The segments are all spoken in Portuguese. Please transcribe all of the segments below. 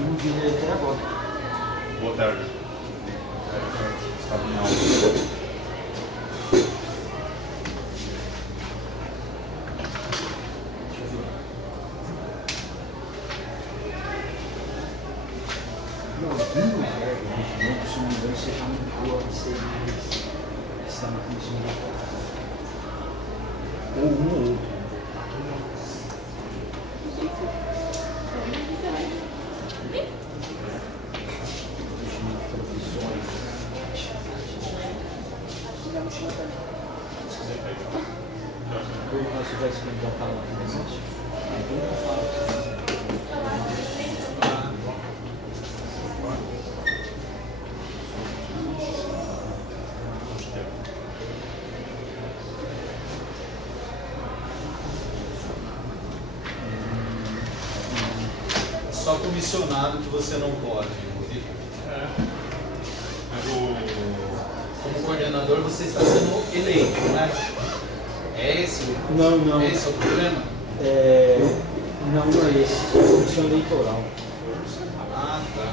não vi ele até agora. Boa tarde. Estava em aula. Se não me engano, você está muito boa, você está no começo ou um ou outro. Quando nós tivéssemos que botar lá no negócio, então eu falo. Só comissionado que você não pode. Como coordenador você está sendo eleito, né? É esse o problema? Não é esse, é a comissão eleitoral. Ah, tá.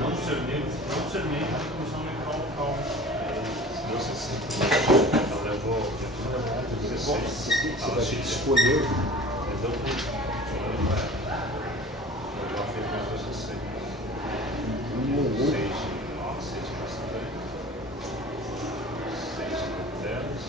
Não ser membro da comissão eleitoral local. Ela levou 16. Você vai ter que escolher. Ela fez mais 16. Um ou outro. 6 de Castanha. 6 de Teles.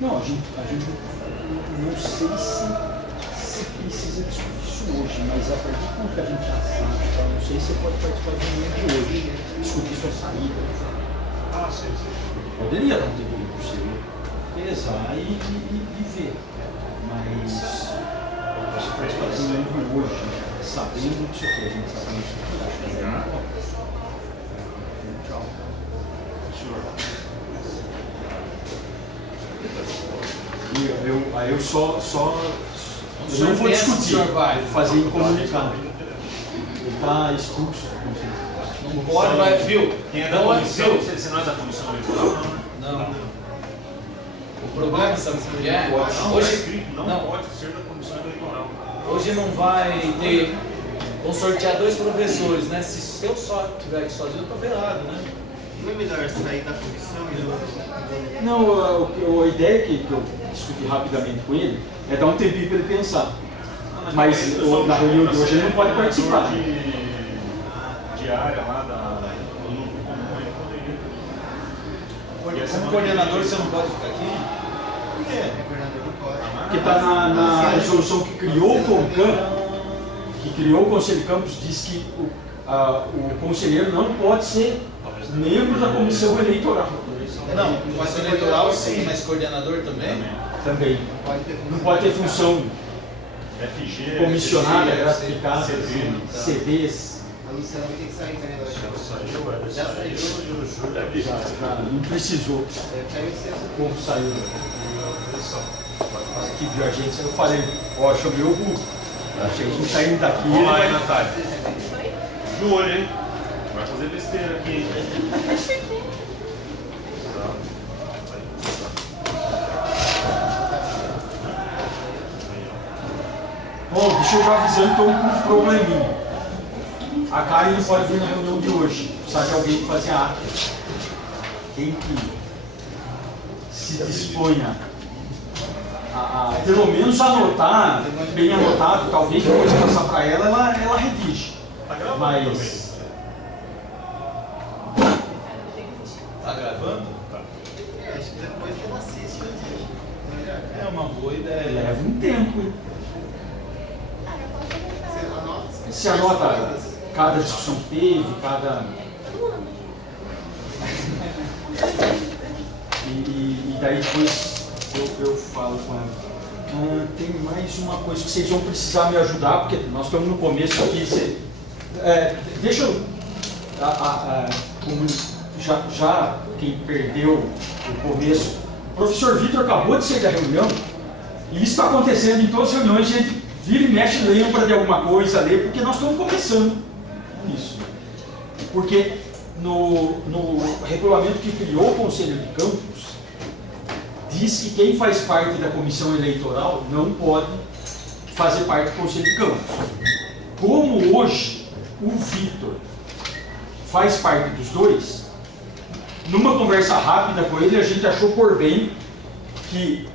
Não, a gente não sei se precisa discutir isso hoje, mas a partir do ponto que a gente já sabe, tá? Não sei se você pode participar de reunião de hoje, discutir sua saída. Ah, sim. Poderia não ter vindo por você pesar e ver, mas você participar de reunião hoje, sabendo disso aqui, a gente sabendo disso aqui, acho que é melhor. Tchau. Aí eu só eu não vou discutir, vou fazer em comunicado. Ele está expulso. Não pode, vai, viu? Quem é da comissão? Você não é da comissão eleitoral? Não. O problema, sabe o que é? Hoje não pode ser da comissão eleitoral. Hoje não vai ter. Vão sortear 2 professores, né? Se eu só tiver aqui sozinho, eu tô ferrado, né? Não é melhor sair da comissão e Não, a ideia que eu discuti rapidamente com ele é dar um tempinho para ele pensar. Mas na reunião de hoje ele não pode participar. De área lá do núcleo comum, ele poderia. Como coordenador, você não pode ficar aqui? Por quê? Porque está na resolução que criou o CONCAM, que criou o Conselho de Campos, diz que o conselheiro não pode ser membro da comissão eleitoral. Não, comissão eleitoral sim, mas coordenador também? Também. Não pode ter função FG, comissionada, FG, gratificada, CDs. A Luciana vai ter que sair também. Já saiu e o Júlio Já não precisou. O povo saiu. Que viu a gente, eu falei, ó, chamei o Gu. Achei que não saindo daqui. Vamos lá, hein, Natália? De olho, hein? Vai fazer besteira aqui, hein? Bom, deixa eu já avisando, estou com um probleminha. A Karen não pode vir na reunião de hoje. Precisa de alguém que fazer a ata. Quem que se disponha a pelo menos anotar, bem anotado, talvez depois passar para ela, ela redige. Mas Tá gravando? Acho que depois ela assiste o dia. É uma boa ideia. leva um tempo. Hein? Você anota? Se anota cada discussão que teve, cada. E daí depois eu falo com ela. Tem mais uma coisa que vocês vão precisar me ajudar, porque nós estamos no começo aqui. Deixa eu. Como já quem perdeu o começo, o professor Vitor acabou de sair da reunião, e isso está acontecendo em todas as reuniões, a gente vira e mexe, lembra de alguma coisa, ler, porque nós estamos começando isso. Porque no regulamento que criou o Conselho de Campos, diz que quem faz parte da comissão eleitoral não pode fazer parte do Conselho de Campos. Como hoje o Vitor faz parte dos dois, numa conversa rápida com ele, a gente achou por bem que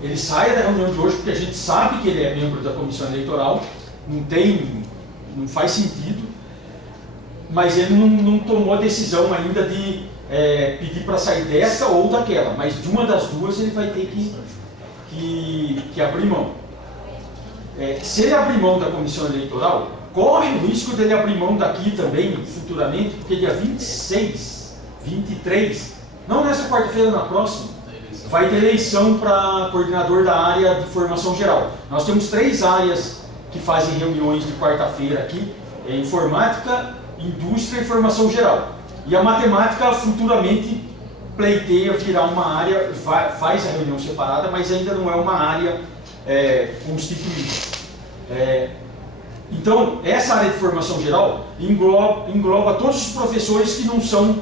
ele saia da reunião de hoje, porque a gente sabe que ele é membro da comissão eleitoral, não faz sentido, mas ele não tomou a decisão ainda de pedir para sair dessa ou daquela, mas de uma das duas ele vai ter que abrir mão. Se ele abrir mão da comissão eleitoral, corre o risco dele abrir mão daqui também, futuramente, porque dia 26, 23, não nessa quarta-feira, na próxima, vai ter eleição para coordenador da área de formação geral. Nós temos 3 áreas que fazem reuniões de quarta-feira aqui, informática, indústria e formação geral. E a matemática futuramente pleiteia virar uma área, faz a reunião separada, mas ainda não é uma área constituída. Então, essa área de formação geral engloba todos os professores que não são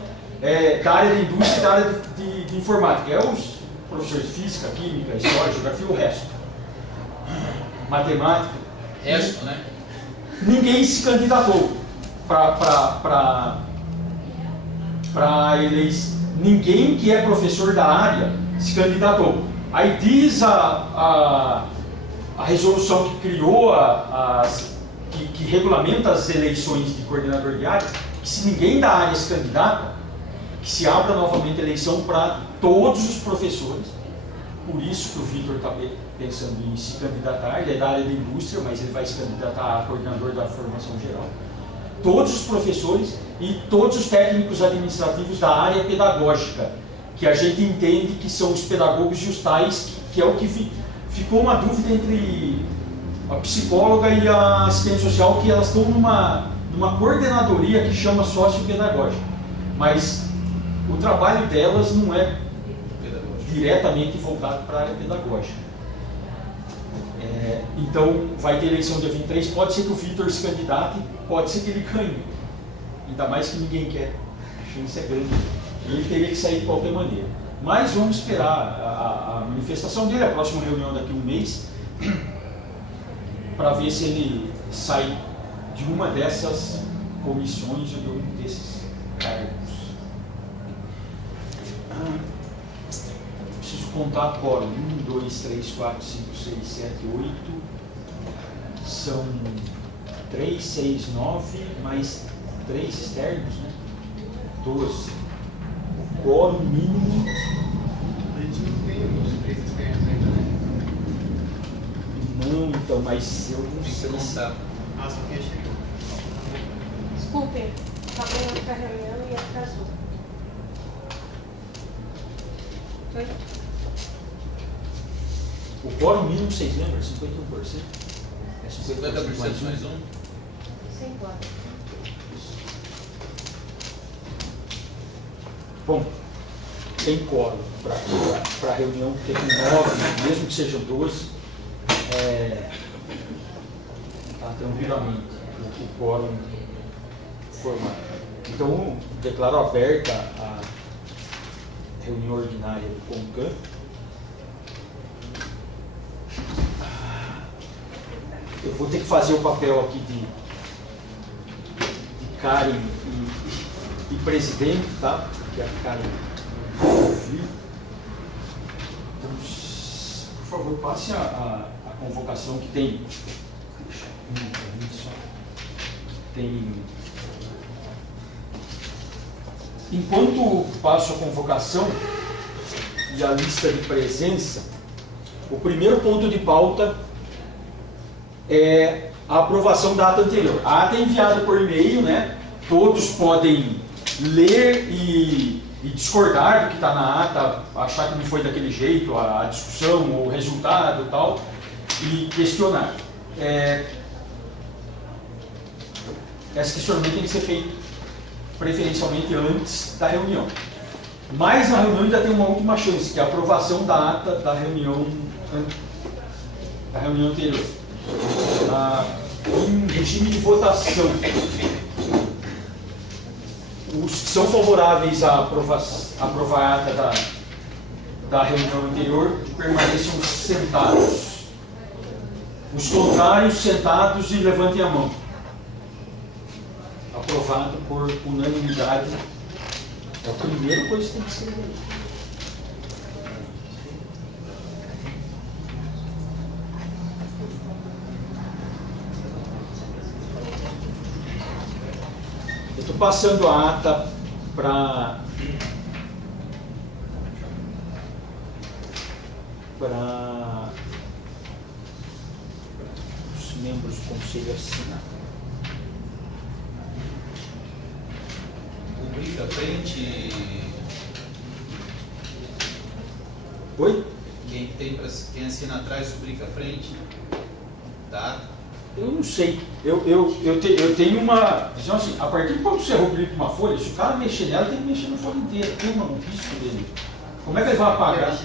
da área de indústria e da área de informática. Os professores de física, química, história, geografia, o resto. Matemática. Resto, né? Ninguém se candidatou para eleição. Ninguém que é professor da área se candidatou. Aí diz a resolução que criou, que regulamenta as eleições de coordenador de área, que se ninguém da área se candidata, que se abra novamente a eleição para todos os professores. Por isso que o Vitor está pensando em se candidatar, ele é da área da indústria, mas ele vai se candidatar a coordenador da formação geral. Todos os professores e todos os técnicos administrativos da área pedagógica, que a gente entende que são os pedagogos e os tais, que é o que ficou uma dúvida entre a psicóloga e a assistente social, que elas estão numa coordenadoria que chama sociopedagógica, mas o trabalho delas não é diretamente voltado para a área pedagógica. Então, vai ter eleição dia 23, pode ser que o Vitor se candidate, pode ser que ele ganhe, ainda mais que ninguém quer, a chance é grande, e ele teria que sair de qualquer maneira. Mas vamos esperar a manifestação dele, a próxima reunião daqui a um mês, para ver se ele sai de uma dessas comissões ou de um desses cargos. Preciso contar quórum. 1, 2, 3, 4, 5, 6, 7, 8. São 3, 6, 9, mais 3 externos, né? 12. O quórum mínimo. A gente não tem os 3 externos ainda, né? Não, então, mas eu não sei. A Sofia chegou. Desculpe, acabou a reunião e atrasou. Foi? O quórum mínimo, vocês lembram? 51%? É 50% mais um? Sem quadro. Bom, tem quórum para a reunião, porque com 9, mesmo que sejam 12, está tranquilamente o quórum formado. Então, declaro aberta a reunião ordinária do CONCAN. Eu vou ter que fazer o papel aqui de Karen e presidente, tá? Porque a Karen não viu. Então, por favor, passe a convocação que tem. Deixa eu só. Tem. Enquanto passo a convocação e a lista de presença, o primeiro ponto de pauta é a aprovação da ata anterior. A ata é enviada por e-mail, né? Todos podem ler e e discordar do que está na ata, achar que não foi daquele jeito a discussão, ou o resultado e tal, e questionar. Esse questionamento tem que ser feito preferencialmente antes da reunião. Mas na reunião ainda tem uma última chance, que é a aprovação da ata da reunião anterior. Em regime de votação, os que são favoráveis a aprovar a ata da reunião anterior permaneçam sentados. Os contrários, sentados e levantem a mão. Aprovado por unanimidade. É a primeira coisa que tem que escrever. Eu estou passando a ata para os membros do conselho assinar. Rubrica frente. Oi? Quem assina atrás, rubrica frente. Tá? Eu não sei. Eu tenho uma visão assim, a partir de quando você rubrica uma folha, se o cara mexer nela, tem que mexer na folha inteira. Tem um risco dele. Como é que ele vai apagar?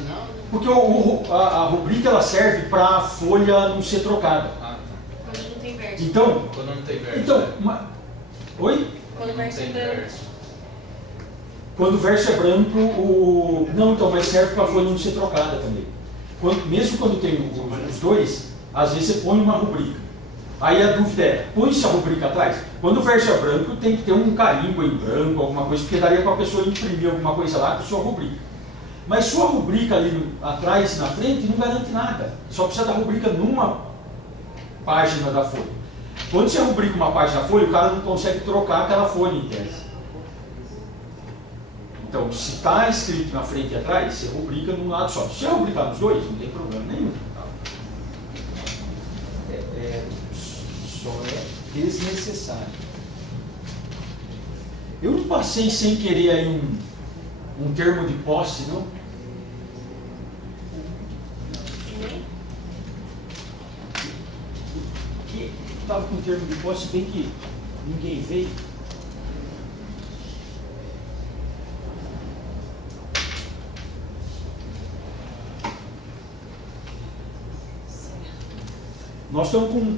Porque a rubrica ela serve para a folha não ser trocada. Ah, tá. Quando não tem verso. Então, Quando não tem verso. então né? oi? Quando o Não verso é tem branco. verso. Quando o verso é branco, não, então, mas serve para a folha não ser trocada também. Mesmo quando tem os dois, às vezes você põe uma rubrica. Aí a dúvida é, põe-se a rubrica atrás? Quando o verso é branco, tem que ter um carimbo em branco, alguma coisa, porque daria para a pessoa imprimir alguma coisa lá com sua rubrica. Mas sua rubrica ali atrás e na frente não garante nada. Só precisa da rubrica numa página da folha. Quando você rubrica uma página da folha, o cara não consegue trocar aquela folha em tese. Então, se está escrito na frente e atrás, você rubrica num lado só. Se você rubricar nos dois, não tem problema nenhum. Só é desnecessário. Eu não passei sem querer aí um termo de posse, não? Que estava com o termo de posse, bem que ninguém veio. Nós estamos com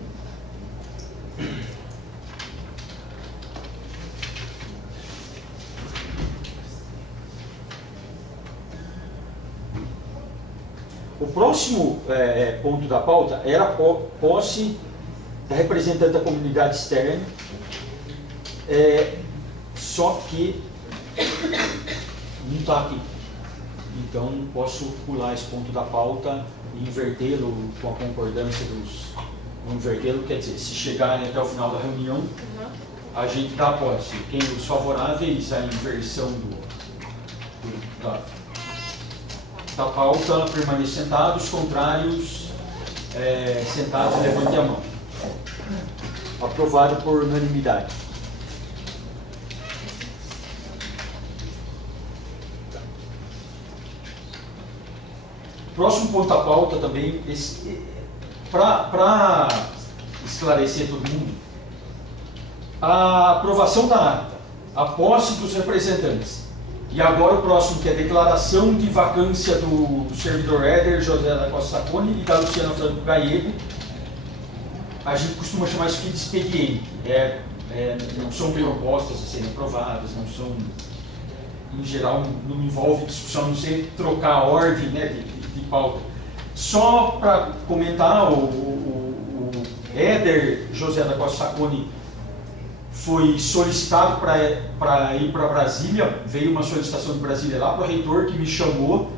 o próximo ponto da pauta era a posse da representante da comunidade externa, só que não está aqui. Então posso pular esse ponto da pauta e invertê-lo com a concordância dos... Invertê-lo quer dizer, se chegarem até o final da reunião, a gente dá posse. Quem os favoráveis à inversão da pauta permanecer sentados, os contrários sentados e levante a mão. Aprovado por unanimidade. Próximo ponto da pauta também, para esclarecer todo mundo, a aprovação da ata, a posse dos representantes, e agora o próximo, que é a declaração de vacância do servidor Éder José da Costa Saconi e da Luciana Franco Gallego, a gente costuma chamar isso aqui de expediente. Não são propostas a serem aprovadas, não são, em geral, não envolve discussão, a não ser trocar a ordem, né, de pauta. Só para comentar, o Éder José da Costa Saconi foi solicitado para ir para Brasília, veio uma solicitação de Brasília lá para o reitor, que me chamou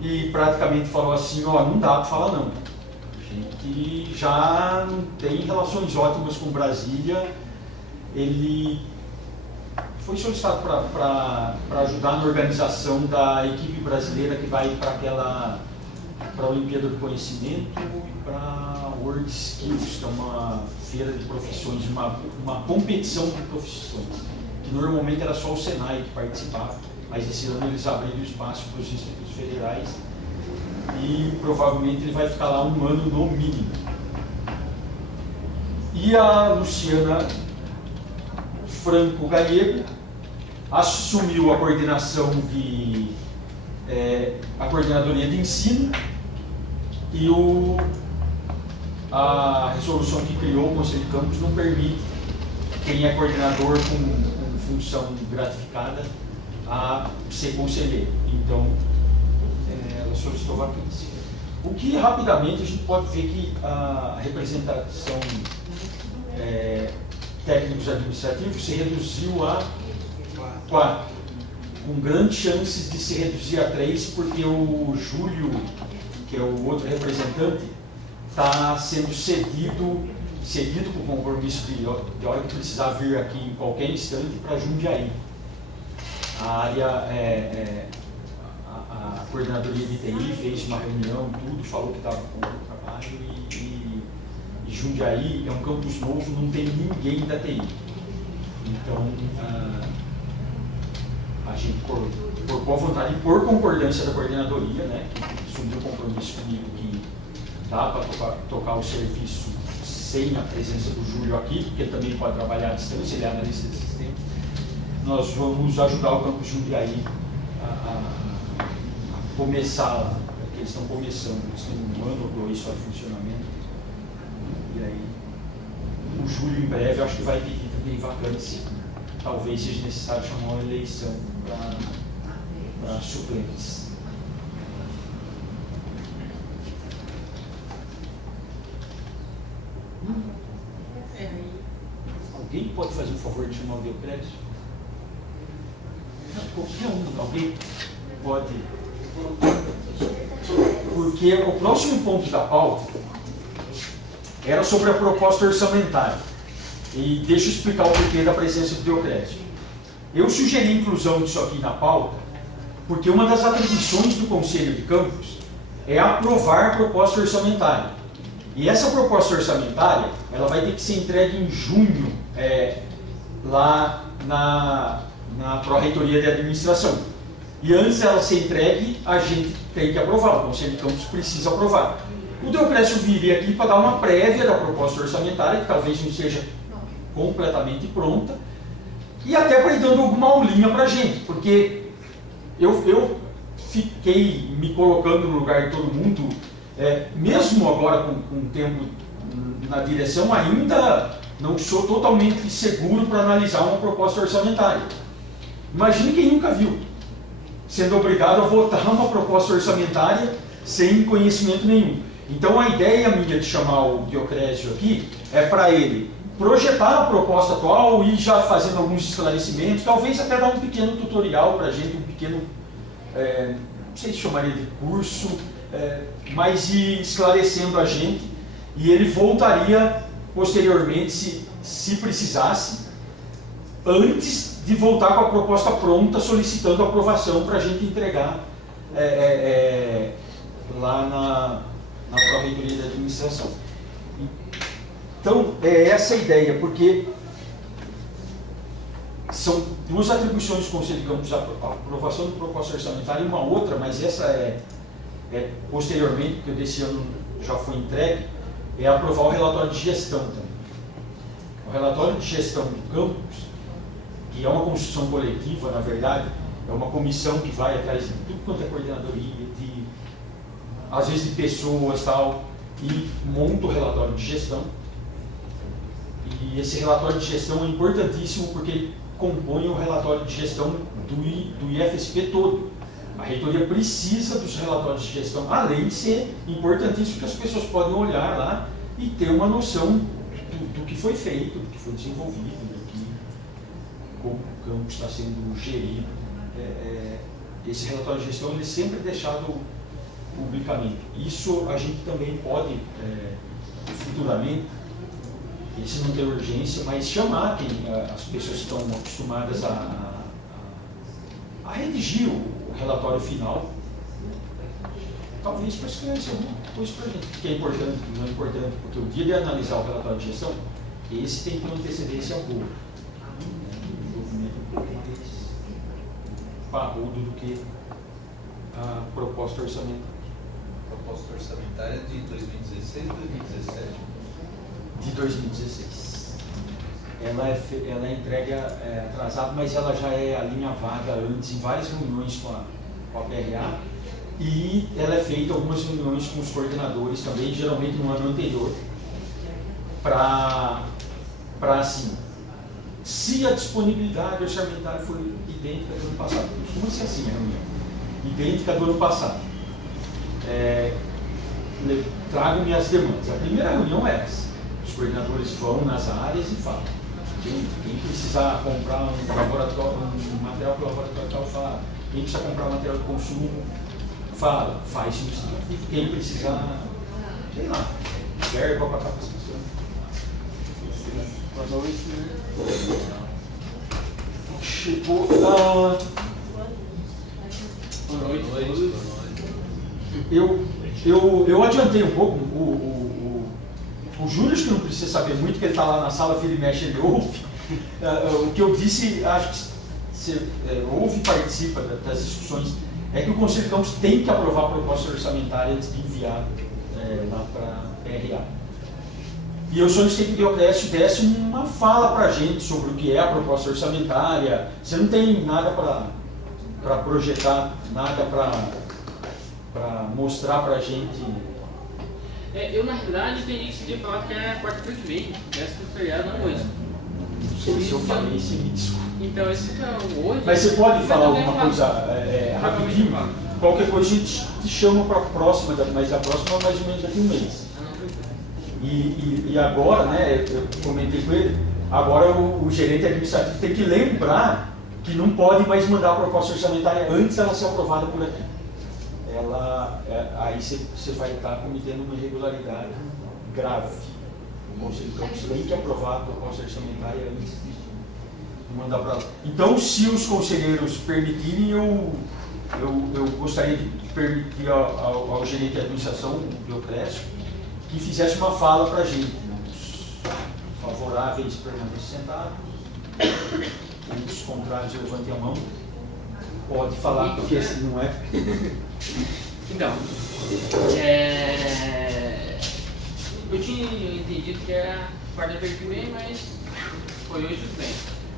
e praticamente falou assim, não dá para falar não. A gente já não tem relações ótimas com Brasília. Ele foi solicitado para ajudar na organização da equipe brasileira que vai para a Olimpíada do Conhecimento e para a World Skills, que é uma feira de profissões, uma competição de profissões, que normalmente era só o Senai que participava. mas esse ano eles abriram espaço para os institutos federais e provavelmente ele vai ficar lá um ano no mínimo. E a Luciana Franco Gallego assumiu a coordenação a coordenadoria de ensino e a resolução que criou o Conselho de Campus não permite quem é coordenador com função gratificada a ser conselheiro. Então, ela solicitou vacância. O que rapidamente a gente pode ver que a representação técnicos administrativos se reduziu a 4, com grandes chances de se reduzir a 3, porque o Júlio, que é o outro representante, está sendo cedido com o compromisso de hora que precisar vir aqui em qualquer instante para Jundiaí. A área, a coordenadoria de TI fez uma reunião, tudo, falou que estava com o trabalho e Jundiaí é um campus novo, não tem ninguém da TI. Então, a gente, por boa vontade e por concordância da coordenadoria, né, que assumiu o compromisso comigo que dá para tocar o serviço sem a presença do Júlio aqui, porque ele também pode trabalhar à distância, ele é analista de sistema. Nós vamos ajudar o campus Jundiaí a começar lá, porque eles estão começando, eles têm 1 ano ou 2 só de funcionamento. E aí, o Júlio em breve acho que vai pedir também vacância. Talvez seja necessário chamar uma eleição para suplentes. Alguém pode fazer um favor de chamar o Deocrésio? Qualquer um, alguém pode. Porque o próximo ponto da pauta era sobre a proposta orçamentária. E deixa eu explicar o porquê da presença do Deocrésio. Eu sugeri a inclusão disso aqui na pauta, porque uma das atribuições do Conselho de Campus é aprovar a proposta orçamentária. E essa proposta orçamentária, ela vai ter que ser entregue em junho, lá na Pró-Reitoria de Administração. E antes dela ser entregue, a gente tem que aprovar, o Conselho de Campus precisa aprovar. O Deocrésio viria aqui para dar uma prévia da proposta orçamentária, que talvez não seja completamente pronta, e até para ir dando alguma aulinha para a gente, porque eu fiquei me colocando no lugar de todo mundo, mesmo agora com o tempo na direção, ainda não sou totalmente seguro para analisar uma proposta orçamentária. Imagine quem nunca viu, sendo obrigado a votar uma proposta orçamentária sem conhecimento nenhum. Então a ideia minha de chamar o Deocrésio aqui é para ele projetar a proposta atual e já fazendo alguns esclarecimentos, talvez até dar um pequeno tutorial para a gente, um pequeno, não sei se chamaria de curso, mas ir esclarecendo a gente, e ele voltaria posteriormente, se precisasse, antes de voltar com a proposta pronta, solicitando aprovação para a gente entregar lá na Pró-Reitoria da Administração. Então, é essa a ideia, porque são 2 atribuições do Conselho de Campus, a aprovação da proposta orçamentária e uma outra, mas essa posteriormente, porque desse ano já foi entregue, é aprovar o relatório de gestão também. O relatório de gestão do campus, que é uma construção coletiva, na verdade, é uma comissão que vai atrás de tudo quanto é coordenadoria, às vezes de pessoas e tal, e monta o relatório de gestão. E esse relatório de gestão é importantíssimo porque ele compõe o relatório de gestão do IFSP todo. A reitoria precisa dos relatórios de gestão, além de ser importantíssimo que as pessoas podem olhar lá e ter uma noção do que foi feito, do que foi desenvolvido, como o campus está sendo gerido. Esse relatório de gestão ele é sempre deixado publicamente. Isso a gente também pode, futuramente, esse não tem urgência, mas chamar as pessoas que estão acostumadas a redigir o relatório final, talvez para esclarecer alguma coisa para a gente, que é importante, não é importante, porque o dia de analisar o relatório de gestão, esse tem que ter uma antecedência boa. parrudo do que a proposta orçamentária. Proposta orçamentária de 2016 ou 2017? De 2016. Ela é entrega atrasada, mas ela já é alinhavada antes em várias reuniões com a PRA, e ela é feita algumas reuniões com os coordenadores também, geralmente no ano anterior, para assim, se a disponibilidade orçamentária for idêntica do ano passado, costuma ser assim a reunião, idêntica do ano passado, tragam-me as demandas. A primeira reunião é essa, os coordenadores vão nas áreas e falam. Quem precisar comprar um laboratório, um material para o laboratório tal, fala. Quem precisa comprar material de consumo, fala, faz isso. E quem precisar, sei lá, verba para capacitação. Boa noite. Chegou a... Boa noite. Eu adiantei um pouco, o Júlio, que não precisa saber muito, que ele está lá na sala, vira e mexe, ele ouve. O que eu disse, acho que você ouve e participa das discussões, é que o Conselho de Campos tem que aprovar a proposta orçamentária antes de enviar lá para a PRA. E eu solicitei que o Dioclésio desse uma fala para a gente sobre o que é a proposta orçamentária. Você não tem nada para projetar, nada para mostrar para a gente. Eu, na realidade, teria que decidir falar que é quarta-feira que vem, essa feriado não hoje. Não sei se eu falei, se me desculpe. Então, esse que é o hoje. Mas você pode falar também alguma coisa rapidinho? Qualquer coisa a gente te chama para a próxima, mas a próxima é mais ou menos daqui a um mês. E agora, né, eu comentei com ele, agora o gerente administrativo tem que lembrar que não pode mais mandar a proposta orçamentária antes dela ser aprovada por aqui. Aí você vai estar cometendo uma irregularidade grave. O Conselho de Campos tem que aprovar a proposta orçamentária antes de mandar para lá. Então, se os conselheiros permitirem, eu gostaria de permitir ao gerente de administração, o Dioclésio, que fizesse uma fala para a gente. Os favoráveis permanecem sentados, os contrários levantem a mão. Pode falar, porque assim não é. Então, eu tinha entendido que era quarta-feira que vem, mas foi hoje tudo bem.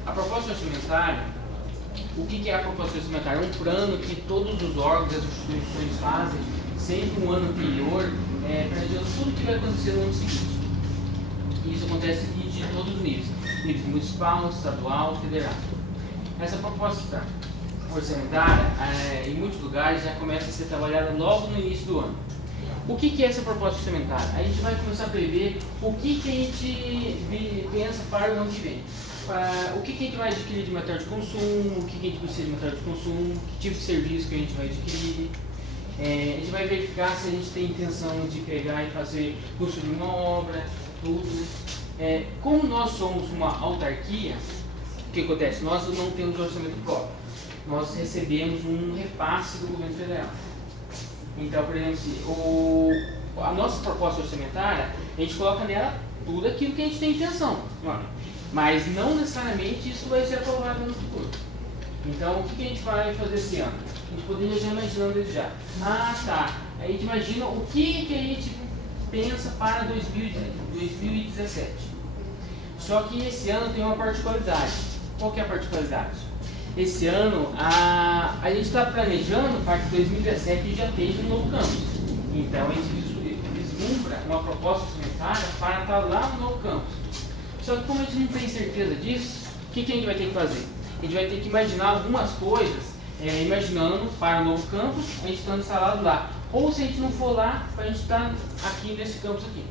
A proposta orçamentária, o que é a proposta orçamentária? É um plano que todos os órgãos e as instituições fazem sempre no ano anterior, planejando tudo o que vai acontecer no ano seguinte. E isso acontece de todos os níveis, nível municipal, estadual, federal. Essa proposta orçamentária, em muitos lugares, já começa a ser trabalhada logo no início do ano. O que é essa proposta orçamentária? A gente vai começar a prever o que a gente pensa para o ano que vem. O que a gente vai adquirir de material de consumo, o que a gente precisa de material de consumo, que tipo de serviço que a gente vai adquirir. A gente vai verificar se a gente tem intenção de pegar e fazer custo de uma obra, tudo. Como nós somos uma autarquia, o que acontece? Nós não temos orçamento próprio. Nós recebemos um repasse do governo federal. Então, por exemplo, a nossa proposta orçamentária, a gente coloca nela tudo aquilo que a gente tem intenção. Mas não necessariamente isso vai ser aprovado no futuro. Então, o que a gente vai fazer esse ano? A gente poderia já imaginando desde já. Tá. A gente imagina o que a gente pensa para 2017. Só que esse ano tem uma particularidade. Qual que é a particularidade? Esse ano, a gente está planejando para que 2017 já esteja no novo campus. Então, a gente vislumbra uma proposta orçamentária para estar lá no novo campus. Só que como a gente não tem certeza disso, o que a gente vai ter que fazer? A gente vai ter que imaginar algumas coisas, imaginando para o novo campus, a gente estando instalado lá. Ou se a gente não for lá, para a gente estar aqui nesse campus aqui.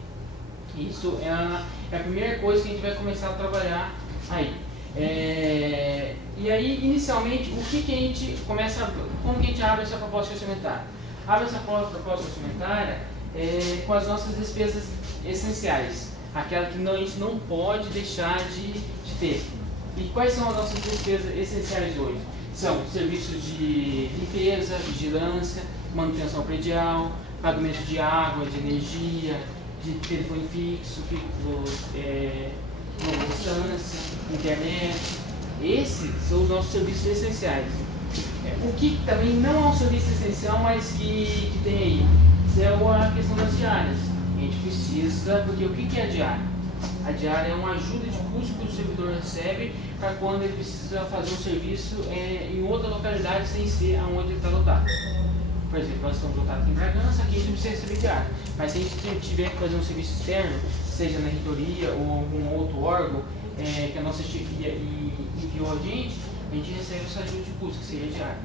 Isso é a primeira coisa que a gente vai começar a trabalhar aí. E aí, inicialmente, o que a gente começa, como que a gente abre essa proposta orçamentária? Abre essa proposta orçamentária com as nossas despesas essenciais, aquela que a gente não pode deixar de ter. E quais são as nossas despesas essenciais hoje? São serviços de limpeza, vigilância, manutenção predial, pagamento de água, de energia, de telefone fixo, distância, internet. Esses são os nossos serviços essenciais. O que também não é um serviço essencial, mas que tem aí, é a questão das diárias. A gente precisa, porque o que é a diária? A diária é uma ajuda de custo que o servidor recebe para quando ele precisa fazer um serviço em outra localidade sem ser aonde ele está lotado. Por exemplo, nós estamos lotados aqui em Bragança, aqui a gente não precisa receber diária. Mas se a gente tiver que fazer um serviço externo, seja na reitoria ou algum outro órgão que a nossa chefia enviou a gente recebe essa ajuda de custo, que seria a diária.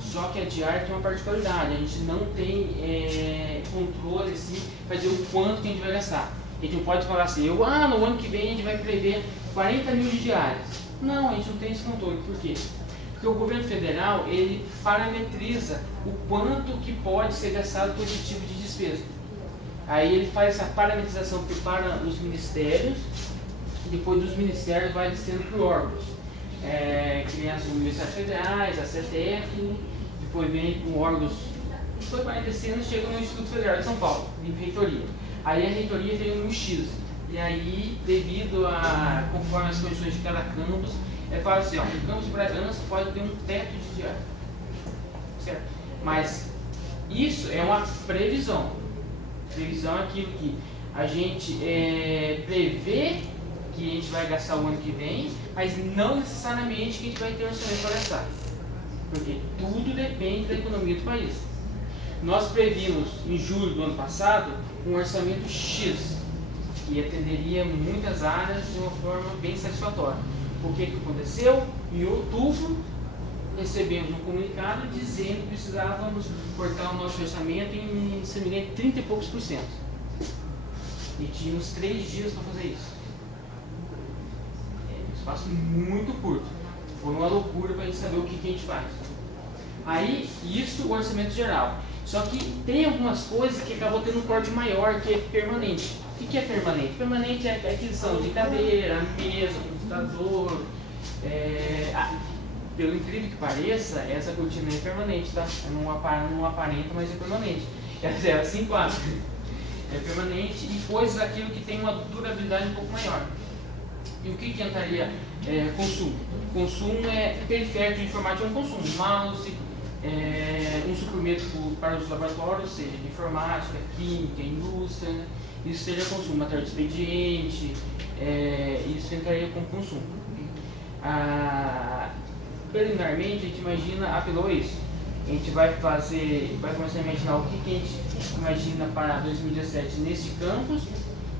Só que a diária tem uma particularidade, a gente não tem controle assim, para dizer o quanto que a gente vai gastar. A gente não pode falar assim, no ano que vem a gente vai prever 40 mil de diárias. Não, a gente não tem esse controle. Por quê? Porque o governo federal, ele parametriza o quanto que pode ser gastado por esse tipo de despesa. Aí ele faz essa parametrização para os ministérios, e depois dos ministérios vai descendo por órgãos. Que nem as universidades federais, a CETEC, depois vem com órgãos, depois vai descendo e chega no Instituto Federal de São Paulo, em reitoria. Aí a reitoria tem um X, e aí, devido a, conforme as condições de cada campus, fala assim, o campus de Bragança pode ter um teto de diária, certo? Mas isso é uma previsão. Previsão é aquilo que a gente prevê que a gente vai gastar o ano que vem, mas não necessariamente que a gente vai ter orçamento para gastar. Porque tudo depende da economia do país. Nós previmos em julho do ano passado um orçamento X, que atenderia muitas áreas de uma forma bem satisfatória. O que aconteceu? Em outubro, recebemos um comunicado dizendo que precisávamos cortar o nosso orçamento em, se não me engano, 30 e poucos %. E tínhamos 3 dias para fazer isso. Um espaço muito curto. Foi uma loucura para a gente saber o que a gente faz. Aí, isso o orçamento geral. Só que tem algumas coisas que acabou tendo um corte maior, que é permanente. O que é permanente? Permanente é a aquisição de cadeira, mesa, computador. Pelo incrível que pareça, essa cortina é permanente, tá? Não aparenta, mas é permanente. Ela se enquadra. É permanente e coisas aquilo que tem uma durabilidade um pouco maior. E o que entraria consumo? Consumo é periférico de informática, é um consumo. Mouse, um suprimento para os laboratórios, seja de informática, química, indústria, né? Isso seria consumo, material de expediente, isso entraria como consumo. Preliminarmente, a gente imagina, apelou isso. A gente vai começar a imaginar o que a gente imagina para 2017 nesse campus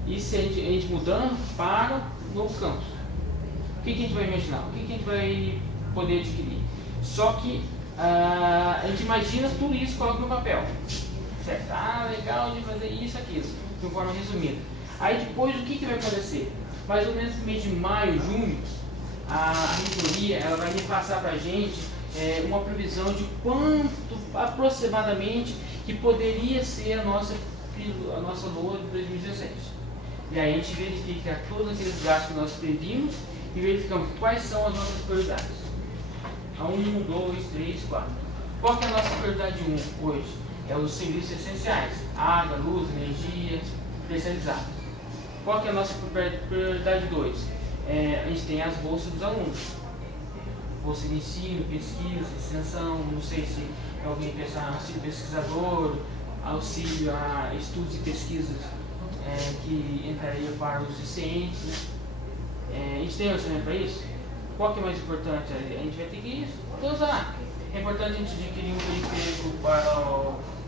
e se a gente mudando para o novo campus. O que a gente vai imaginar? O que a gente vai poder adquirir? Só que a gente imagina tudo isso, coloca no papel. Certo? Legal de fazer isso, aquilo, de uma forma resumida. Aí depois o que vai acontecer? Mais ou menos no mês de maio, junho, a reitoria ela vai repassar para a gente uma previsão de quanto aproximadamente que poderia ser a nossa LOA de 2017. E aí a gente verifica todos aqueles gastos que nós previmos e verificamos quais são as nossas prioridades. 1, 2, 3, 4. Qual que é a nossa prioridade 1 hoje? É os serviços essenciais, água, luz, energia, especializados. Qual que é a nossa prioridade 2? A gente tem as bolsas dos alunos. Bolsa de ensino, pesquisa, extensão, não sei se alguém pensa auxílio pesquisador, auxílio a estudos e pesquisas que entraria para os discentes. A gente tem orçamento para isso? Qual que é mais importante? A gente vai ter que usar. É importante a gente adquirir um periférico para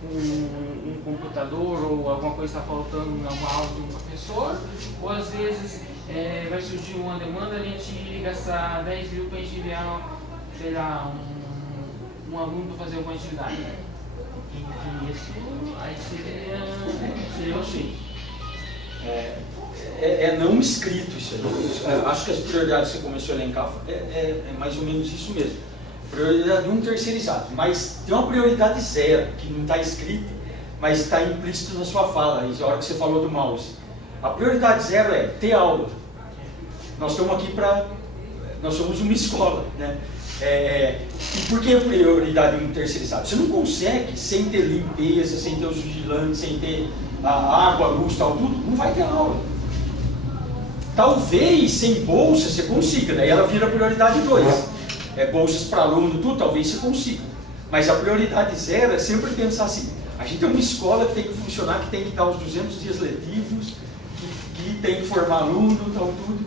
um computador ou alguma coisa está faltando em alguma aula de um professor, ou às vezes vai surgir uma demanda a gente gastar 10 mil para a gente enviar, sei lá, um aluno para fazer alguma atividade. Enfim, isso aí seria o sim. Não escrito isso aí. Acho que as prioridades que você começou a elencar é mais ou menos isso mesmo. Prioridade 1, terceirizado. Mas tem uma prioridade 0, que não está escrita, mas está implícito na sua fala, na hora que você falou do mouse. A prioridade 0 é ter aula. Nós estamos aqui nós somos uma escola, né? E por que prioridade 1, terceirizado? Você não consegue, sem ter limpeza, sem ter os vigilantes, sem ter a água, a luz, tal, tudo, não vai ter aula. Talvez sem bolsa você consiga, daí ela vira prioridade 2. bolsas para aluno, tudo, talvez você consiga. Mas a prioridade zero é sempre pensar assim, a gente é uma escola que tem que funcionar, que tem que dar os 200 dias letivos, que tem que formar aluno, tal, tudo.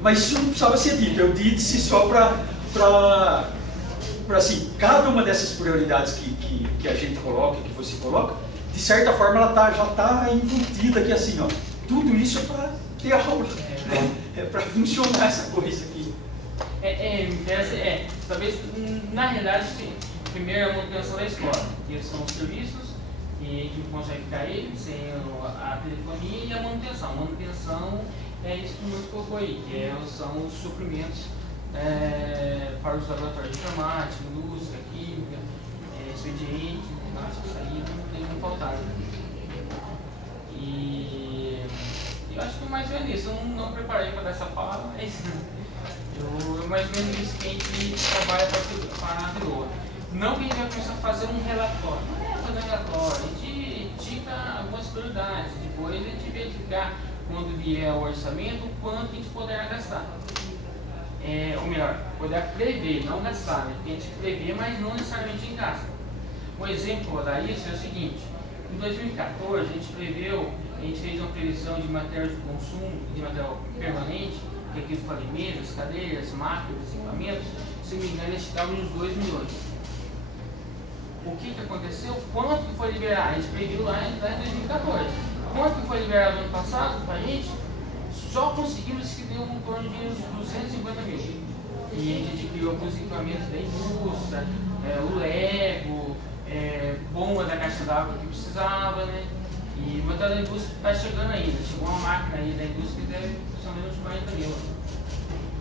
Mas isso não precisava ser dito, eu disse só para assim, cada uma dessas prioridades que a gente coloca, que você coloca, de certa forma ela já está embutida aqui assim, ó, tudo isso é para ter aula, é para funcionar essa coisa aqui. Talvez, na realidade, sim. Primeiro a manutenção da escola, que são os serviços, e a gente não consegue ficar eles sem a telefonia e a manutenção. A manutenção é isso que o Nuno colocou aí, que são os suprimentos para os laboratórios de informática, indústria, química, expediente, acho que isso aí não tem como faltar. E eu acho que mais ou menos isso, eu não preparei para dar essa fala, mas eu mais ou menos isso que a gente trabalha para a Pilot. Não que a gente vai começar a fazer um relatório, não é fazer um relatório, a gente indica algumas prioridades, depois a gente verificar quando vier o orçamento, o quanto a gente poderá gastar. Ou melhor, poder prever, não gastar, né? Porque a gente prevê, mas não necessariamente gasta. Um exemplo disso é o seguinte, em 2014 a gente fez uma previsão de material de consumo, de material permanente, que aqui eu falei, mesas, cadeiras, máquinas, equipamentos, se não me engano, a gente estava uns 2 milhões. O que aconteceu? Quanto que foi liberado? A gente previu lá em 2014. Quanto que foi liberado no ano passado para a gente? Só conseguimos que deu um torno de uns 250 mil. E a gente adquiriu alguns equipamentos da indústria, o Lego, bomba da caixa d'água que precisava, né? E o material da indústria está chegando ainda. Chegou uma máquina aí da indústria que deve custar menos de 40 mil.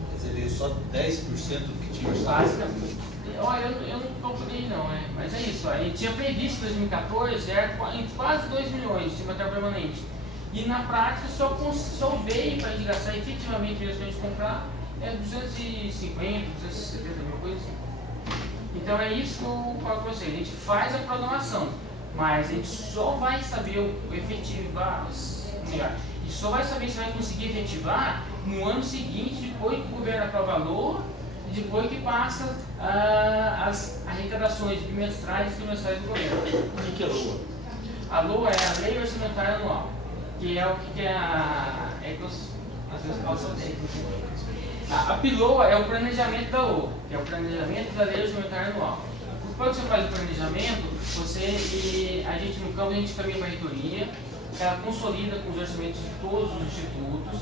Quer dizer, veio só 10% do que tinha. Basicamente. Olha, eu não calculei não, mas é isso. A gente tinha previsto em 2014 era quase 2 milhões de material permanente. E na prática só veio para a gente gastar efetivamente mesmo, para a gente comprar 250, 270 mil, coisa assim. Então é isso que eu falo para vocês. A gente faz a programação, mas a gente só vai saber o efetivar, melhor, e só vai saber se vai conseguir efetivar no ano seguinte, depois que o governo aprova a LOA, depois que passa as arrecadações bimestrais e trimestrais do governo. O que é LOA? A LOA é a Lei Orçamentária Anual, que é o que é às vezes falo só técnico. A PILOA é o planejamento da LOA, que é o planejamento da Lei Orçamentária Anual. Quando você faz o planejamento, a gente no campo, a gente caminha para a reitoria, ela consolida com os orçamentos de todos os institutos,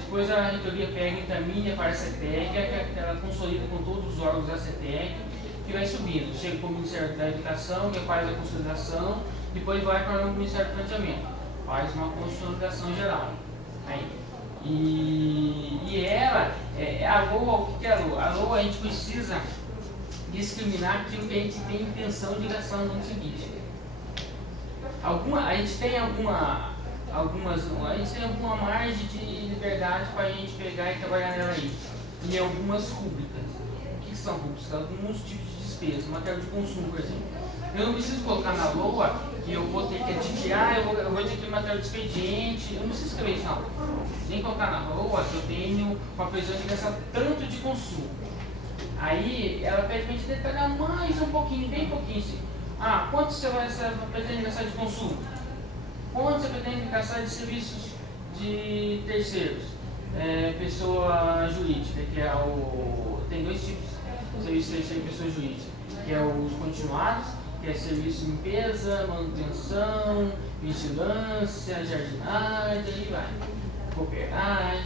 depois a reitoria pega e encaminha para a CETEC, ela consolida com todos os órgãos da CETEC, que vai subindo, chega para o Ministério da Educação, que faz a consolidação, depois vai para o Ministério do Planejamento, faz uma consolidação geral. Aí. E ela, a LOA, o que é a LOA? A LOA a gente precisa discriminar aquilo que a gente tem intenção de gastar no ano seguinte. A gente tem alguma margem de liberdade para a gente pegar e trabalhar nela aí. E algumas públicas. O que são públicas? Alguns tipos de despesas, material de consumo, por exemplo. Eu não preciso colocar na LOA que eu vou ter que adquirir, eu vou adquirir material de expediente, eu não preciso escrever isso não. Nem colocar na LOA que eu tenho uma previsão de gastar tanto de consumo. Aí ela pede para a gente detalhar mais um pouquinho, bem pouquinho assim. Quanto você pretende gastar de consumo? Quanto você pretende gastar de serviços de terceiros? Pessoa jurídica, que tem dois tipos de serviços de terceiro e pessoa jurídica, que é os continuados, que é serviço de limpeza, manutenção, vigilância, jardinagem, aí vai, cooperagens.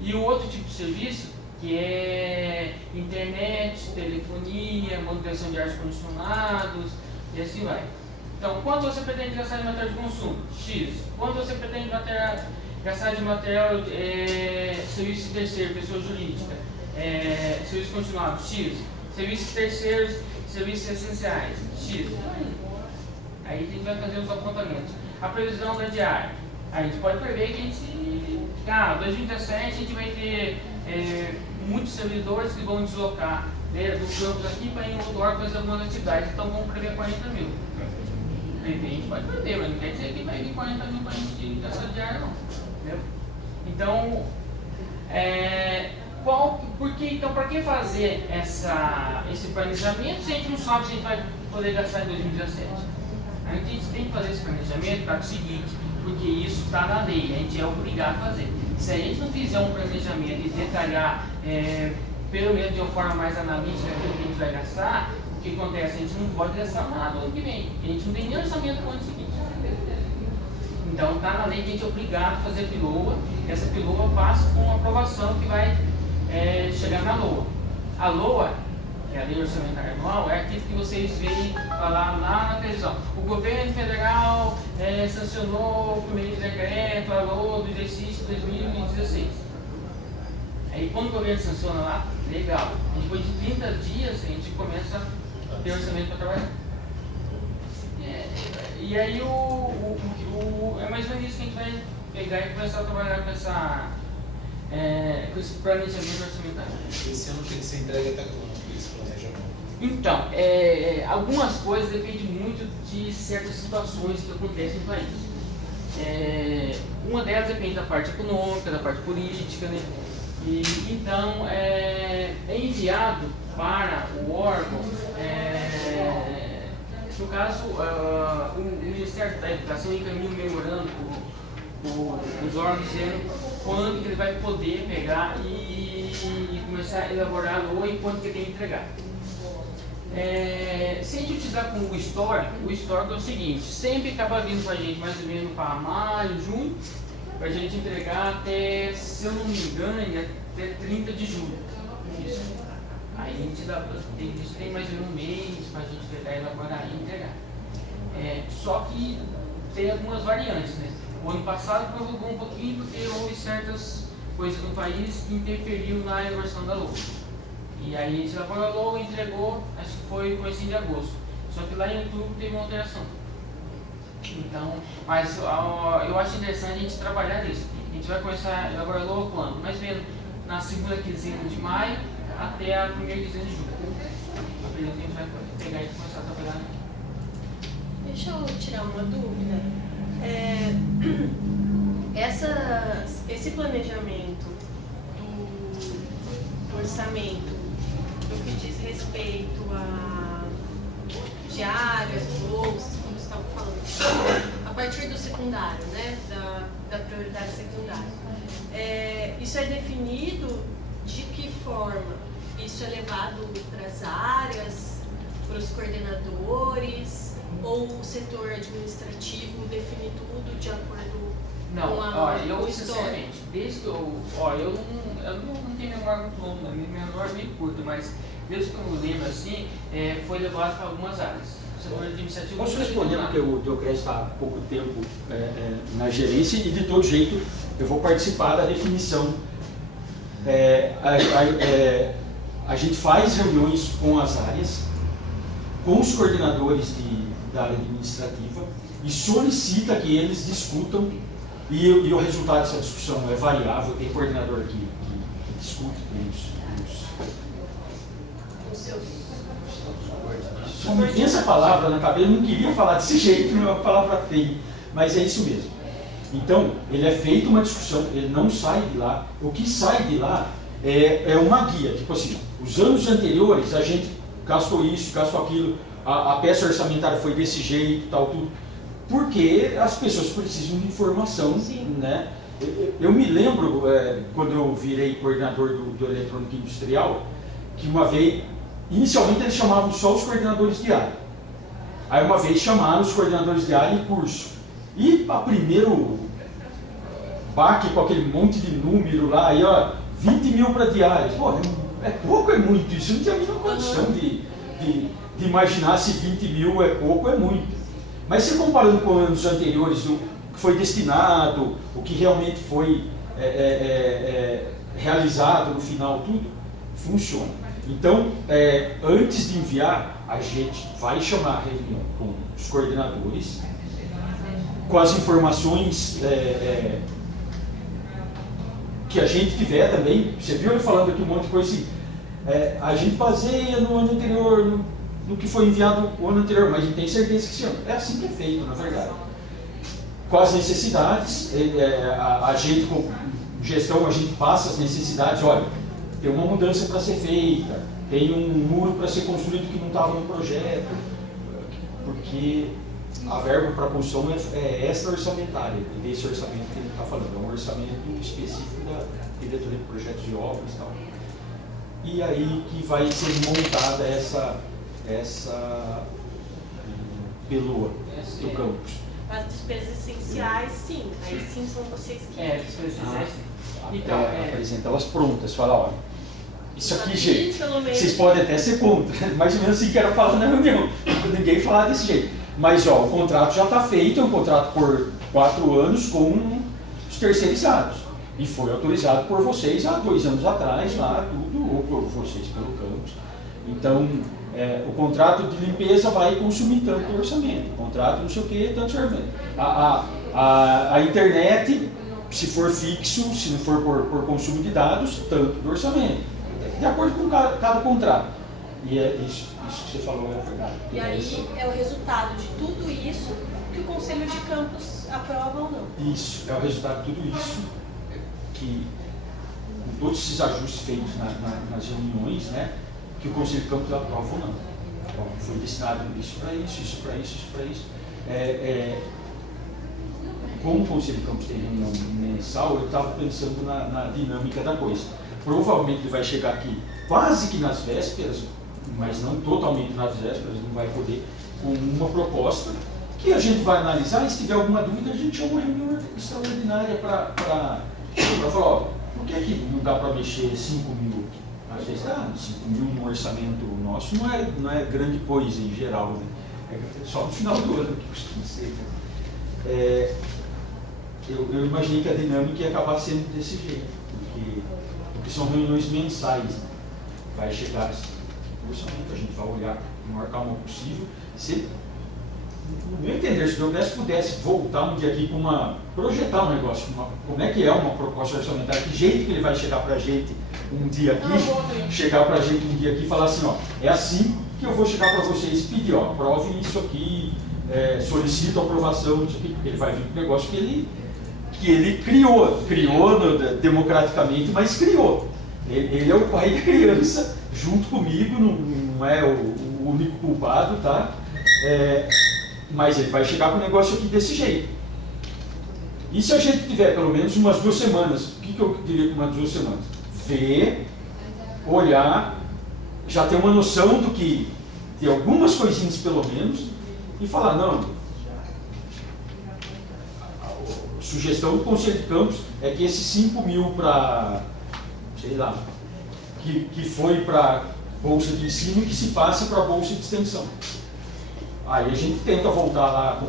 E o outro tipo de serviço, que é internet, telefonia, manutenção de ar-condicionados, e assim vai. Então, quanto você pretende gastar de material de consumo? X. Quanto você pretende gastar de material serviço de terceiro, pessoa jurídica, serviço continuado? X. Serviços terceiros, serviços essenciais? X. Aí a gente vai fazer os apontamentos. A previsão da diária. A gente pode prever que a gente, 2017 a gente vai ter muitos servidores que vão deslocar do campus aqui para ir em outro órgão fazer algumas atividades, então vamos prever 40 mil. A gente pode prever, mas não quer dizer que vai vir 40 mil para a gente gastar diária não. Entendeu? Então, Então, para que fazer esse planejamento se a gente não sabe se a gente vai poder gastar em 2017? A gente tem que fazer esse planejamento para o seguinte, porque isso está na lei, a gente é obrigado a fazer. Se a gente não fizer um planejamento e detalhar, pelo menos de uma forma mais analítica, aquilo que a gente vai gastar, o que acontece? A gente não pode gastar nada no ano que vem, a gente não tem nem orçamento para o ano seguinte. Então está na lei que a gente é obrigado a fazer a PILOA, e essa PILOA passa com uma aprovação que vai chegar na LOA. A LOA, que é a Lei Orçamentária Anual, é aquilo que vocês veem falar lá na televisão. O governo federal sancionou o primeiro decreto, a LOA do exercício 2016. Aí quando o governo sanciona lá, legal. Depois de 30 dias a gente começa a ter orçamento para trabalhar. E aí é mais ou menos isso que a gente vai pegar e começar a trabalhar com esse planejamento orçamentário. Esse ano tem que ser entregue até quando esse planejamento? Então, algumas coisas dependem muito de certas situações que acontecem no país. Uma delas depende da parte econômica, da parte política, né? E, então, é enviado para o órgão, no caso, o Ministério da Educação encaminha um memorando os órgãos dizendo quando que ele vai poder pegar e começar a elaborar a LOA e quando que ele tem que entregar. Se a gente utilizar como o histórico é o seguinte, sempre acaba vindo para a gente mais ou menos para maio, junho, para a gente entregar até, se eu não me engano, até 30 de julho. Isso. Aí a gente tem mais ou menos um mês para a gente pegar, elaborar e entregar. Só que tem algumas variantes, né? O ano passado prorrogou um pouquinho porque houve certas coisas no país que interferiu na elaboração da LOA. E aí a gente elaborou a LOA e entregou, acho que foi comecinho de agosto. Só que lá em outubro teve uma alteração. Então, mas eu acho interessante a gente trabalhar nisso. A gente vai começar a elaborar a LOA quando? Mais ou menos na segunda quinzena de maio até a primeira quinzena de julho. A gente vai pegar e começar a trabalhar. Deixa eu tirar uma dúvida. Esse planejamento do orçamento, no que diz respeito a diárias, bolsas, como você estava falando, a partir do secundário, né, da prioridade secundária, isso é definido de que forma? Isso é levado para as áreas, para os coordenadores, ou o setor administrativo define tudo de acordo com eu sinceramente, desde que eu não tenho memória muito longa, minha memória é meio curta, mas desde que eu me lembro assim, foi levado para algumas áreas. O setor administrativo. Posso responder, porque o Teocrés está há pouco tempo na gerência e de todo jeito eu vou participar da definição. A gente faz reuniões com as áreas, com os coordenadores da área administrativa e solicita que eles discutam e o resultado dessa discussão é variável. Tem coordenador que discute com os seus. Só me vem essa palavra na cabeça, eu não queria falar desse jeito, não é uma palavra feia, mas é isso mesmo. Então, ele é feita uma discussão, ele não sai de lá. O que sai de lá é uma guia, tipo assim, os anos anteriores a gente gastou isso, gastou aquilo, a peça orçamentária foi desse jeito, tal, tudo. Porque as pessoas precisam de informação, né? Eu me lembro, quando eu virei coordenador do eletrônico industrial, que uma vez, inicialmente eles chamavam só os coordenadores de área. Aí uma vez chamaram os coordenadores de área e curso. E a primeiro baque com aquele monte de número lá, aí ó, 20 mil para diárias. Pô, é pouco, é muito? Isso eu não tinha a mínima condição de imaginar se 20 mil é pouco, é muito. Mas se comparando com anos anteriores, o que foi destinado, o que realmente foi realizado no final, tudo, funciona. Então, antes de enviar, a gente vai chamar a reunião com os coordenadores, com as informações que a gente tiver também. Você viu ele falando aqui um monte de coisa assim, a gente baseia no ano anterior, no que foi enviado o ano anterior, mas a gente tem certeza que esse ano é assim que é feito, na verdade. Com as necessidades, a gente com gestão, a gente passa as necessidades, olha, tem uma mudança para ser feita, tem um muro para ser construído que não estava no projeto, porque a verba para construção é extra-orçamentária, desse orçamento que ele está falando, é um orçamento específico da diretoria de projetos de obras e tal. E aí que vai ser montada essa peloa do campus. As despesas essenciais, sim. Aí sim são vocês que... despesas essenciais. Então, Apresenta elas prontas, fala, ó, isso aqui, gente, pelo menos. vocês podem até ser contra, mais ou menos assim que era falado na reunião, ninguém falar desse jeito. Mas ó, o contrato já está feito, é um contrato por 4 anos com os terceirizados. E foi autorizado por vocês há 2 anos atrás, lá, tudo, ou por vocês pelo campus. Então, o contrato de limpeza vai consumir tanto do orçamento, o contrato não sei o que, tanto orçamento. A internet, se for fixo, se não for por consumo de dados, tanto do orçamento, de acordo com cada contrato. E é isso que você falou é verdade. E aí é o resultado de tudo isso que o Conselho de Campus aprova ou não. Isso, é o resultado de tudo isso, que com todos esses ajustes feitos nas reuniões, né, que o Conselho de Campus aprova ou não. Bom, foi destinado isso para isso, isso para isso, isso para isso. Como o Conselho de Campus tem reunião mensal, eu estava pensando na dinâmica da coisa. Provavelmente ele vai chegar aqui quase que nas vésperas, mas não totalmente nas vésperas, não vai poder, com uma proposta que a gente vai analisar, e se tiver alguma dúvida a gente chama uma reunião extraordinária para falar, ó, por que não dá para mexer 5 mil? Às vezes, 5 mil no orçamento nosso não é grande coisa em geral, né? É só no final do ano que costuma ser. Eu imaginei que a dinâmica ia acabar sendo desse jeito, porque são reuniões mensais, né? Vai chegar o orçamento, a gente vai olhar com a maior calma possível. No meu entender, se o Deus pudesse voltar um dia aqui projetar um negócio, como é que é uma proposta orçamentária, que jeito que ele vai chegar para a gente um dia aqui, chegar para a gente um dia aqui e falar assim, ó, é assim que eu vou chegar para vocês e pedir, ó, aprove isso aqui, solicito a aprovação disso aqui, porque ele vai vir com um negócio que ele criou democraticamente, mas criou. Ele é o pai da criança, junto comigo, não é o único culpado, tá? Mas ele vai chegar com o negócio aqui desse jeito. E se a gente tiver pelo menos umas 2 semanas, o que eu diria com umas 2 semanas? Ver, olhar, já ter uma noção do que, ter algumas coisinhas pelo menos, e falar, não, a sugestão do Conselho de Campos é que esses 5 mil para, sei lá, que foi para bolsa de ensino, que se passe para a bolsa de extensão. Aí a gente tenta voltar lá com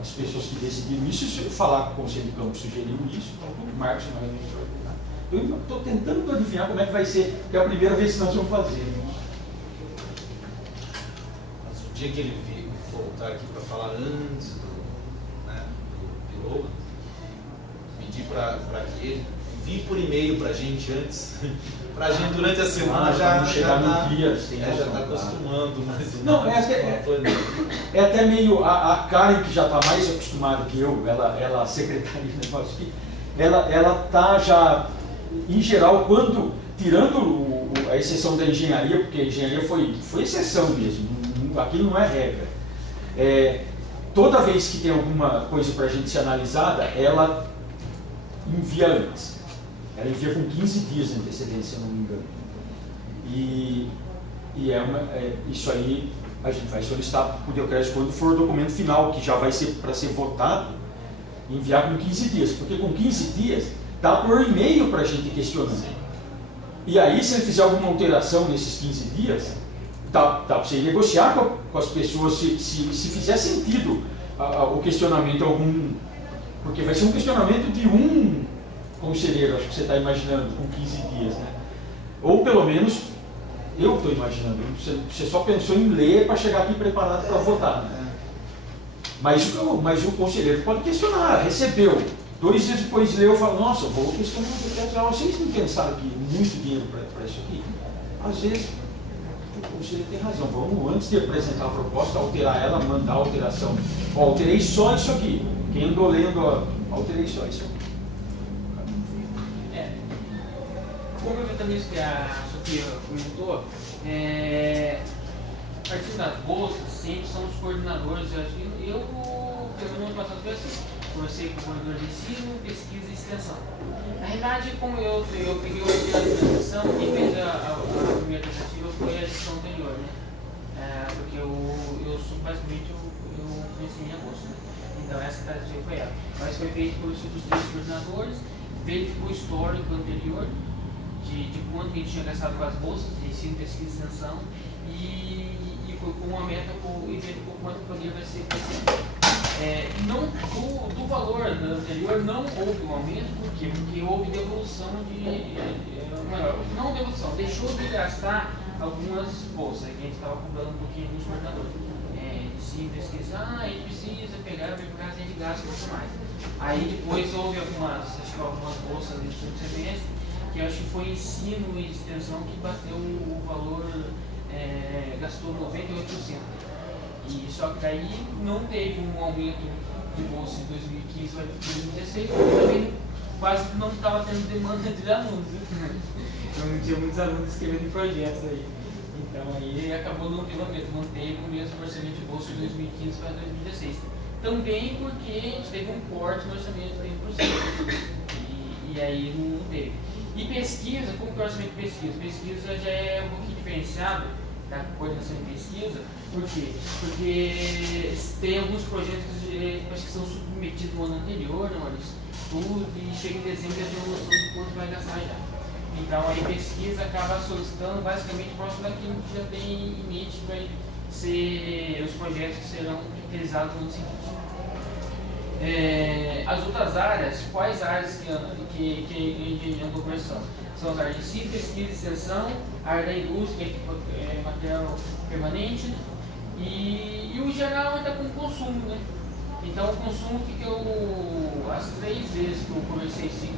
as pessoas que decidiram isso, e falar com o Conselho de Campos sugeriu isso, então tudo Marcos na reunião extraordinária. Eu estou tentando adivinhar como é que vai ser, porque é a primeira vez que nós vamos fazer. Mas o dia que ele voltar aqui para falar antes do piloto, pedir para que ele envie por e-mail para a gente antes, para a gente durante a semana já está acostumando. Não, é até meio a Karen, que já está mais acostumada que eu, ela secretária de negócio aqui, ela está já, em geral, tirando a exceção da engenharia, porque a engenharia foi exceção mesmo, aquilo não é regra. Toda vez que tem alguma coisa para a gente ser analisada, ela envia antes. Ela envia com 15 dias de antecedência, se eu não me engano. E isso aí a gente vai solicitar para o Deocrésio quando for o documento final, que já vai ser para ser votado, enviar com 15 dias. Porque com 15 dias dá por e-mail para a gente questionar. E aí, se ele fizer alguma alteração nesses 15 dias, dá para você negociar com as pessoas se fizer sentido o questionamento algum. Porque vai ser um questionamento de um conselheiro, acho que você está imaginando, com 15 dias, né? Ou pelo menos, eu estou imaginando, você só pensou em ler para chegar aqui preparado para votar, né? Mas o conselheiro pode questionar, recebeu, 2 dias depois leu e fala, nossa, vou questionar, vocês não pensaram que muito dinheiro para isso aqui? Às vezes, o conselheiro tem razão, vamos, antes de apresentar a proposta, alterar ela, mandar a alteração. Ó, alterei só isso aqui, quem andou lendo, alterei só isso aqui. complementando isso que a Sofia comentou, partindo das bolsas, sempre são os coordenadores. Eu pelo ano passado foi assim, conversei com o coordenador de ensino, pesquisa e extensão. Na realidade, como eu peguei o direto de extensão, quem fez a primeira tentativa foi a gestão anterior, né? Porque eu sou basicamente eu conheci em agosto. Então essa tentativa foi ela. Mas foi feito por os três coordenadores, verificou o histórico anterior de quanto que a gente tinha gastado com as bolsas de ensino, pesquisa e extensão e com uma meta e verificou quanto poderia vai ser não, do valor anterior não houve um aumento, por quê? Porque houve devolução não devolução, deixou de gastar algumas bolsas, que a gente estava cobrando um pouquinho nos coordenadores. Sim, pesquisa, a gente precisa pegar, ver por causa a gente gasta muito mais. Aí depois houve algumas bolsas do segundo semestre, que eu acho que foi ensino e extensão que bateu o valor, gastou 98%. E só que daí não teve um aumento de bolsa em 2015 para 2016, porque também quase não estava tendo demanda de alunos. Não tinha muitos alunos escrevendo projetos aí. Então aí acabou não tendo aumento, manteve o mesmo orçamento de bolsa de 2015 para 2016. Também porque a gente teve um corte no orçamento de 30%. E aí não teve. E pesquisa, como que é o orçamento de pesquisa? Pesquisa já é um pouquinho diferenciado da coordenação de pesquisa. Por quê? Porque tem alguns projetos que acho que são submetidos no ano anterior, não, tudo, e chega em dezembro e já tem uma noção de quanto vai gastar já. Então aí pesquisa acaba solicitando basicamente próximo daquilo que já tem em mente que vai ser os projetos que serão realizados no ano seguinte. As outras áreas, quais áreas que a gente andou conversando? São as áreas de ensino, pesquisa e extensão, a área da indústria, que é material permanente, e o geral ainda com o consumo, né? Então o consumo que as 3 vezes que eu conversei assim,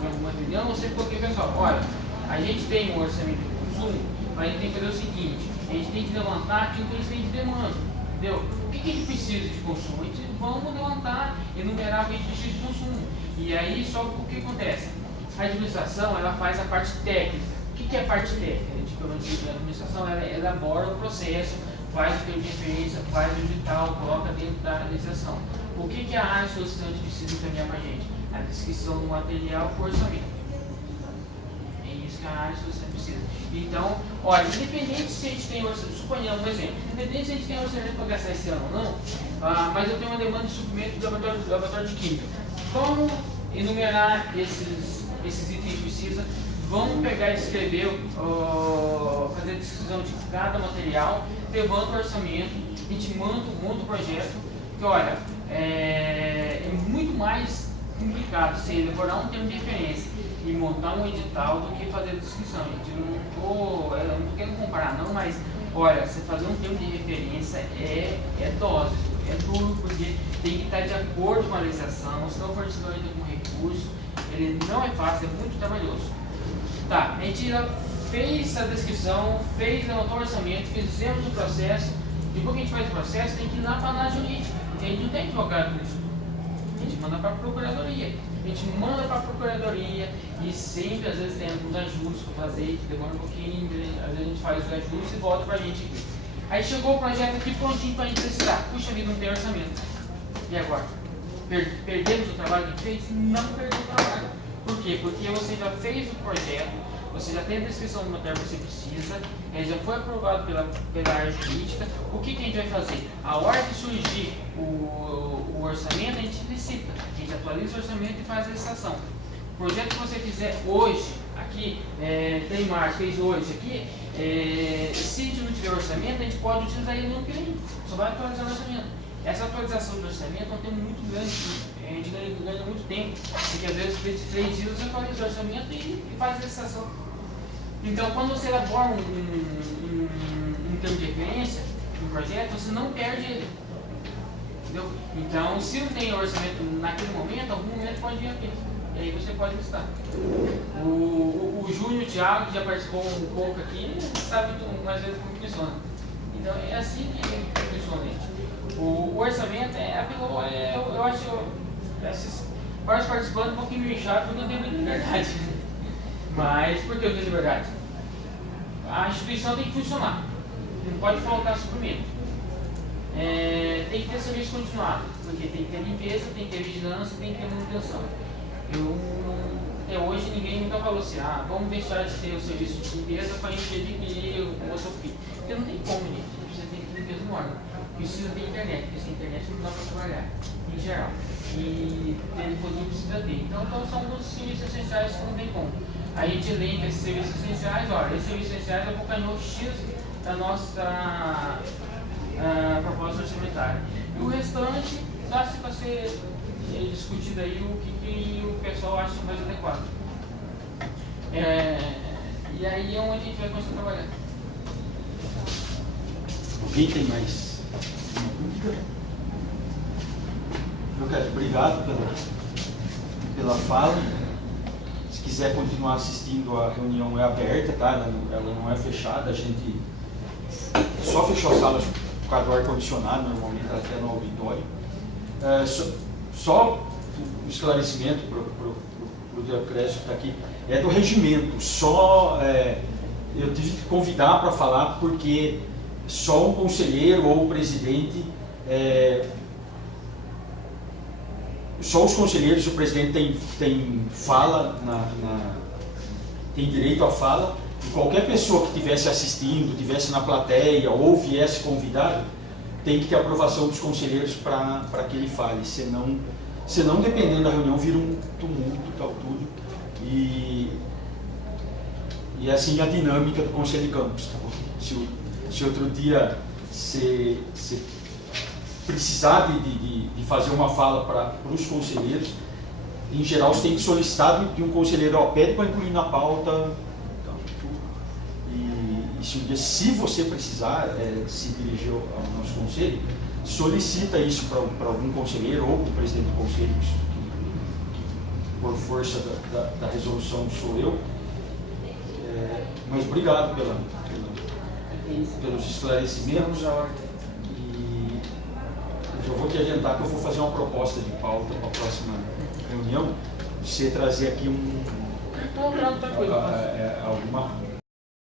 com alguma reunião, eu sempre coloquei pessoal, olha, a gente tem um orçamento de consumo, mas a gente tem que fazer o seguinte, a gente tem que levantar aquilo que a gente tem de demanda, entendeu? O que a gente precisa de consumo? A gente vamos levantar, enumerar o que a gente precisa de consumo. E aí só o que acontece? A administração ela faz a parte técnica. O que é a parte técnica? A administração ela elabora o processo, faz o termo de referência, faz o edital, coloca dentro da administração. O que a área solicitante precisa encaminhar para a gente? A descrição do material por orçamento. É isso que a área solicitante precisa. Então, olha, independente se a gente tem orçamento, suponhamos um exemplo, independente se a gente tem orçamento para gastar esse ano ou não, mas eu tenho uma demanda de suprimento do laboratório de química. Vamos enumerar esses itens que precisa, vamos pegar e escrever, fazer a descrição de cada material, levanta o orçamento, a gente monta o projeto, que olha, é muito mais complicado você elaborar um termo de referência e montar um edital do que fazer a descrição. Gente, eu não estou querendo comparar não, mas olha, você fazer um termo de referência é dose, é duro, porque tem que estar de acordo com a legislação, senão o fornecedor entra com recurso, ele não é fácil, é muito trabalhoso. Tá, a gente fez a descrição, levantou o orçamento, fizemos o processo, depois que a gente faz o processo, tem que ir lá para a análise jurídica, porque a gente não tem advogado com isso. A gente manda para a procuradoria. A gente manda para a procuradoria e sempre, às vezes, tem alguns ajustes para fazer, que demora um pouquinho, às vezes a gente faz os ajustes e volta para a gente aqui. Aí chegou o projeto aqui prontinho para a gente precisar. Puxa vida, não tem orçamento. E agora? Perdemos o trabalho que a gente fez? Não perdeu o trabalho. Por quê? Porque você já fez o projeto, você já tem a descrição do material que você precisa, ele já foi aprovado pela área jurídica. O que a gente vai fazer? A hora que surgir o orçamento, a gente licita, a gente atualiza o orçamento e faz a licitação. O projeto que você fizer hoje, aqui, tem março, fez hoje aqui, se a gente não tiver orçamento, a gente pode utilizar ele no ano que vem, só vai atualizar o orçamento. Essa atualização do orçamento é um tempo muito grande, a gente ganha muito tempo, porque às vezes depois de 3 dias você atualiza o orçamento e faz a licitação. Então, quando você elabora um termo de referência, um projeto, você não perde ele. Entendeu? Então, se não tem orçamento naquele momento, algum momento pode vir aqui. E aí você pode listar. O Júnior e o Thiago, que já participou um pouco aqui, sabe mais ou menos como funciona. Então, é assim que funciona, gente. O orçamento eu acho esses vários participantes um pouquinho meio chato, porque não tem muita liberdade. Mas por que eu tenho liberdade? A instituição tem que funcionar. Não pode faltar suprimento. Tem que ter serviço continuado, porque tem que ter limpeza, tem que ter vigilância, tem que ter manutenção. Até hoje ninguém nunca falou assim, vamos deixar de ter o serviço de limpeza para gente adquirir o outro fim. Porque não tem como, gente. A gente precisa ter limpeza no órgão. Precisa ter internet, porque sem internet não dá para trabalhar, em geral. E telefonia precisa ter. Então são alguns serviços essenciais que não tem como. A gente elenca esses serviços essenciais, olha, esses serviços essenciais é o canhão X da nossa proposta orçamentária. E o restante dá-se para ser discutido aí o que o pessoal acha mais adequado. E aí é onde a gente vai começar a trabalhar. Alguém tem mais uma dúvida? Eu quero obrigado pela fala. Se quiser continuar assistindo, a reunião é aberta, tá? Ela não é fechada. A gente só fechou a sala por causa do ar-condicionado, normalmente ela até no auditório. Só o esclarecimento para o Dioclésio que está aqui, é do regimento. Eu tive que convidar para falar porque só um conselheiro ou o presidente, só os conselheiros e o presidente tem fala, tem direito à fala, e qualquer pessoa que estivesse assistindo, estivesse na plateia ou viesse convidado, tem que ter aprovação dos conselheiros para que ele fale, senão dependendo da reunião vira um tumulto, tal tudo, e assim a dinâmica do Conselho de Campos, tá bom? Se outro dia se precisar de fazer uma fala para os conselheiros, em geral você tem que solicitar de um conselheiro, pede para incluir na pauta, se você precisar se dirigir ao nosso conselho, solicita isso para algum conselheiro ou para o presidente do conselho, que por força da resolução sou eu. Mas obrigado pelos esclarecimentos. E eu já vou te adiantar que eu vou fazer uma proposta de pauta para a próxima reunião, você trazer aqui alguma